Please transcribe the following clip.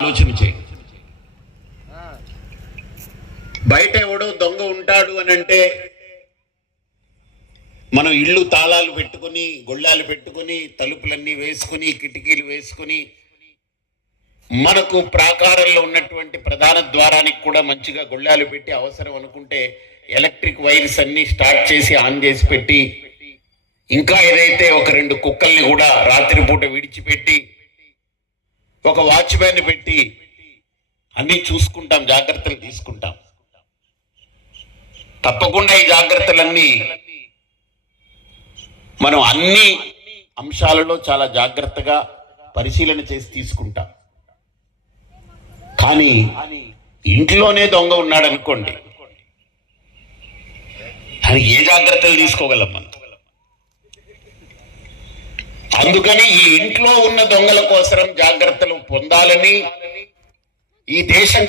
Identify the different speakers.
Speaker 1: ఆలోచన చేయి. బయట ఎవడో దొంగ ఉంటాడు అని అంటే మనం ఇల్లు తాళాలు పెట్టుకుని గొళ్ళాలు పెట్టుకుని తలుపులన్నీ వేసుకుని కిటికీలు వేసుకుని మనకు ప్రాకారంలో ఉన్నటువంటి ప్రధాన ద్వారానికి కూడా మంచిగా గొళ్ళాలు పెట్టి అవసరం అనుకుంటే ఎలక్ట్రిక్ వైర్స్ అన్ని స్టార్ట్ చేసి ఆన్ చేసి పెట్టి ఇంకా ఏదైతే ఒక రెండు కుక్కల్ని కూడా రాత్రిపూట విడిచిపెట్టి ఒక వాచ్మెన్ పెట్టి అన్ని చూసుకుంటాం జాగ్రత్తలు తీసుకుంటాం. తప్పకుండా ఈ జాగ్రత్తలన్నీ మనం అన్ని అంశాలలో చాలా జాగ్రత్తగా పరిశీలన చేసి తీసుకుంటాం. కానీ ఇంట్లోనే దొంగ ఉన్నాడు అనుకోండి ఏ జాగ్రత్తలు తీసుకోగలం మనం? అందుకని ఈ ఇంట్లో ఉన్న దొంగల కోసరం జాగ్రత్తలు పొందాలని ఈ దేశం